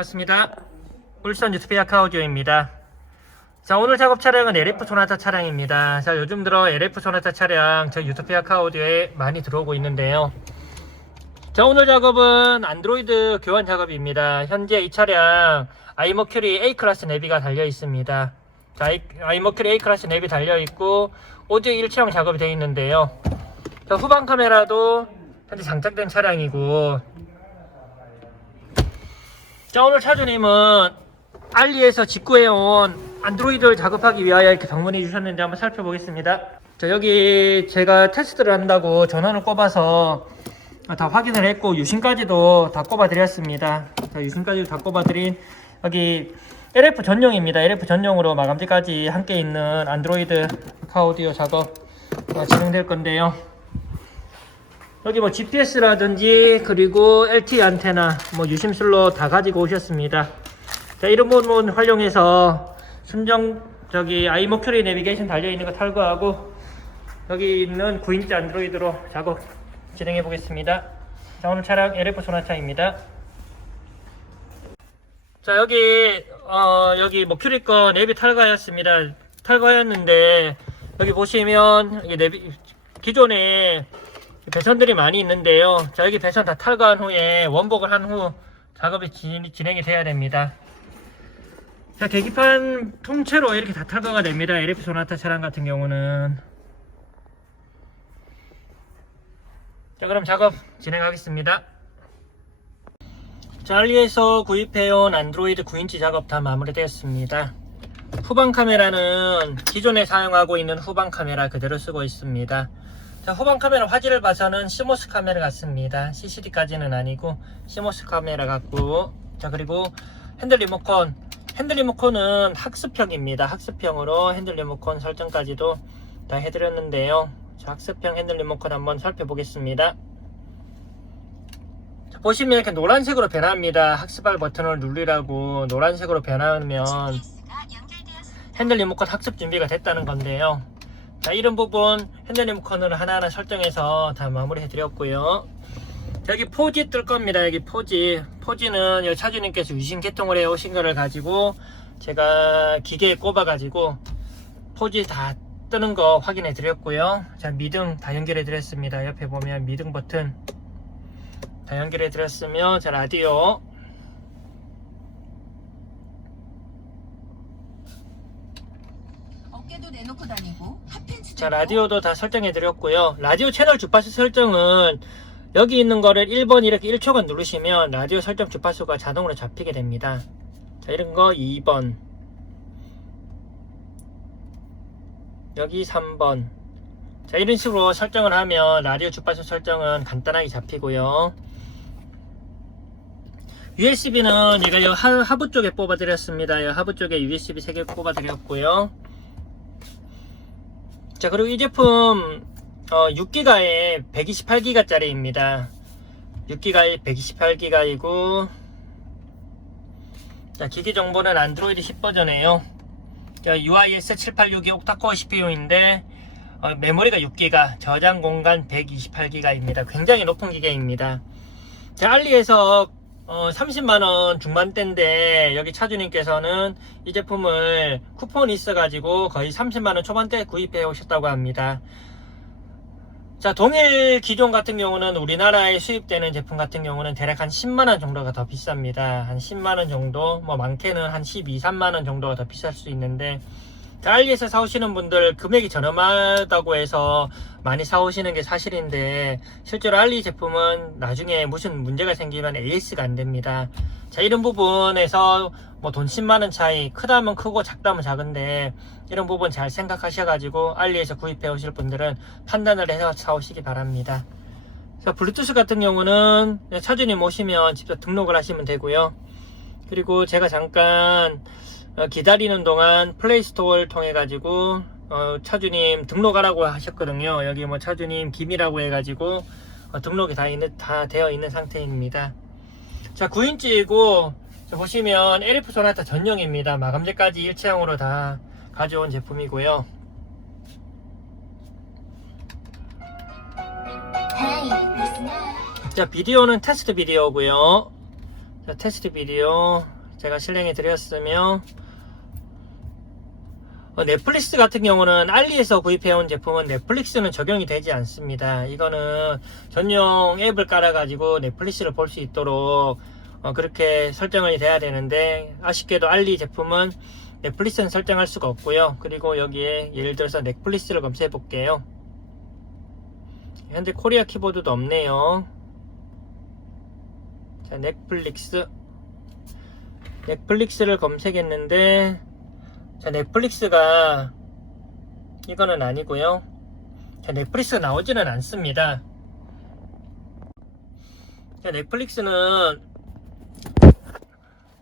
반갑습니다. 울산 유튜브 아카오디오입니다. 자, 오늘 작업 차량은 LF 소나타 차량입니다. 자, 요즘 들어 LF 소나타 차량 저희 유튜브 아카오디오에 많이 들어오고 있는데요. 자, 오늘 작업은 안드로이드 교환 작업입니다. 현재 이 차량 아이머큐리 A클래스 내비가 달려 있습니다. 자, 아이, 아이머큐리 A클래스 내비 달려 있고 오디오 일체형 작업이 되어 있는데요. 자, 후방 카메라도 현재 장착된 차량이고 자 오늘 차주님은 알리에서 직구해온 안드로이드를 작업하기 위하여 이렇게 방문해 주셨는데 한번 살펴보겠습니다. 자 여기 제가 테스트를 한다고 전원을 꼽아서 다 확인을 했고 유심까지도 다 꼽아 드렸습니다. 자 유심까지도 다 꼽아 드린 여기 LF 전용입니다. LF 전용으로 마감재까지 함께 있는 안드로이드 카오디오 작업 어, 진행될 건데요 여기 뭐 GPS라든지 그리고 LTE 안테나 뭐 유심슬로 다 가지고 오셨습니다. 자 이런 부분 활용해서 순정 저기 아이 머큐리 내비게이션 달려 있는 거 탈거하고 여기 있는 9인치 안드로이드로 작업 진행해 보겠습니다. 자 오늘 차량 LF 소나차입니다. 자 여기 어 여기 뭐 큐리 거 내비 탈거하였습니다. 탈거하였는데 여기 보시면 여기 내비 기존에 배선들이 많이 있는데요. 자 여기 배선 다 탈거한 후에 원복을 한 후 작업이 진, 진행이 돼야 됩니다. 자 계기판 통째로 이렇게 다 탈거가 됩니다. LF 소나타 차량 같은 경우는 자 그럼 작업 진행하겠습니다. 자 알리에서 구입해온 안드로이드 9인치 작업 다 마무리되었습니다. 후방 카메라는 기존에 사용하고 있는 후방 카메라 그대로 쓰고 있습니다. 자, 후방 카메라 화질을 봐서는 시모스 카메라 같습니다. CCD까지는 아니고 시모스 카메라 같고 자 그리고 핸들 리모컨 핸들 리모컨은 학습형입니다. 학습형으로 핸들 리모컨 설정까지도 다 해드렸는데요. 자, 학습형 핸들 리모컨 한번 살펴보겠습니다. 자, 보시면 이렇게 노란색으로 변합니다. 학습할 버튼을 누르라고 노란색으로 변하면 핸들 리모컨 학습 준비가 됐다는 건데요. 자, 이런 부분 핸들 리모컨으로 하나하나 설정해서 다 마무리 해드렸고요. 여기 포지 뜰 겁니다. 여기 포지. 포지는 여기 차주님께서 유심 개통을 해 오신 거를 가지고 제가 기계에 꼽아 가지고 포지 다 뜨는 거 확인해 드렸고요. 자, 미등 다 연결해 드렸습니다. 옆에 보면 미등 버튼 다 연결해 드렸으면 자, 라디오 어깨도 내놓고 다니고 핫팬츠 자 라디오도 다 설정해 드렸고요. 라디오 채널 주파수 설정은 여기 있는 거를 1번 이렇게 1초간 누르시면 라디오 설정 주파수가 자동으로 잡히게 됩니다. 자 이런 거 2번. 여기 3번. 자 이런 식으로 설정을 하면 라디오 주파수 설정은 간단하게 잡히고요. USB는 제가 이 하- 하부 쪽에 뽑아 드렸습니다. 이 하부 쪽에 USB 3개 뽑아 드렸고요 자 그리고 이 제품 어, 6기가에 128기가짜리입니다. 6기가에 128기가이고 자 기기 정보는 안드로이드 10 버전이에요. 자, UIS 786이 옥타코어 CPU인데 어, 메모리가 6기가 저장 공간 128기가입니다. 굉장히 높은 기계입니다. 자 알리에서 어, 30만원 중반대인데 여기 차주님께서는 이 제품을 쿠폰이 있어가지고 거의 30만원 초반대 구입해 오셨다고 합니다. 자, 동일 기종 같은 경우는 우리나라에 수입되는 제품 같은 경우는 대략 한 10만원 정도가 더 비쌉니다. 한 10만원 정도, 뭐 많게는 한 12, 3만원 정도가 더 비쌀 수 있는데 자, 알리에서 사오시는 분들 금액이 저렴하다고 해서 많이 사오시는 게 사실인데 실제로 알리 제품은 나중에 무슨 문제가 생기면 AS가 안 됩니다. 자 이런 부분에서 뭐 돈 10만원 차이 크다면 크고 작다면 작은데 이런 부분 잘 생각하셔가지고 알리에서 구입해 오실 분들은 판단을 해서 사오시기 바랍니다. 자 블루투스 같은 경우는 차주님 오시면 직접 등록을 하시면 되고요. 그리고 제가 잠깐 어, 기다리는 동안 플레이스토어를 통해 가지고 어, 차주님 등록하라고 하셨거든요. 여기 뭐 차주님 김이라고 해가지고 어, 등록이 다, 있는, 다 되어 있는 상태입니다. 자 9인치이고 보시면 LF 소나타 전용입니다. 마감재까지 일체형으로 다 가져온 제품이고요. 자 비디오는 테스트 비디오고요. 자, 테스트 비디오 제가 실행해 드렸으며 어, 넷플릭스 같은 경우는 알리에서 구입해온 제품은 넷플릭스는 적용이 되지 않습니다. 이거는 전용 앱을 깔아가지고 넷플릭스를 볼 수 있도록 어, 그렇게 설정이 돼야 되는데 아쉽게도 알리 제품은 넷플릭스는 설정할 수가 없고요. 그리고 여기에 예를 들어서 넷플릭스를 검색해 볼게요. 현재 코리아 키보드도 없네요. 자, 넷플릭스. 넷플릭스를 검색했는데, 자, 넷플릭스가, 이거는 아니고요 자, 넷플릭스가 나오지는 않습니다. 자, 넷플릭스는,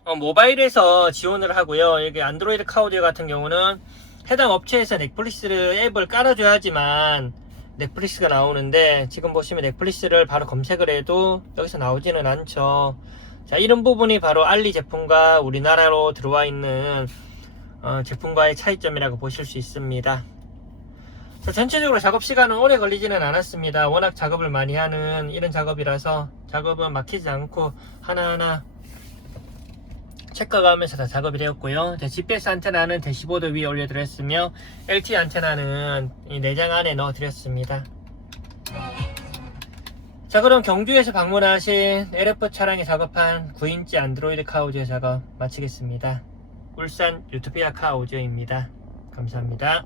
어, 모바일에서 지원을 하고요. 여기 안드로이드 카우디오 같은 경우는 해당 업체에서 넷플릭스 앱을 깔아줘야지만 넷플릭스가 나오는데 지금 보시면 넷플릭스를 바로 검색을 해도 여기서 나오지는 않죠. 자, 이런 부분이 바로 알리 제품과 우리나라로 들어와 있는 어, 제품과의 차이점이라고 보실 수 있습니다. 자, 전체적으로 작업 시간은 오래 걸리지는 않았습니다. 워낙 작업을 많이 하는 이런 작업이라서 작업은 막히지 않고 하나하나 체크가면서 다 작업이 되었고요. 자, GPS 안테나는 대시보드 위에 올려드렸으며 LTE 안테나는 이 내장 안에 넣어드렸습니다. 자 그럼 경주에서 방문하신 LF 차량에 작업한 9인치 안드로이드 카우디오 작업 마치겠습니다. 울산 유토피아 카우디오입니다. 감사합니다.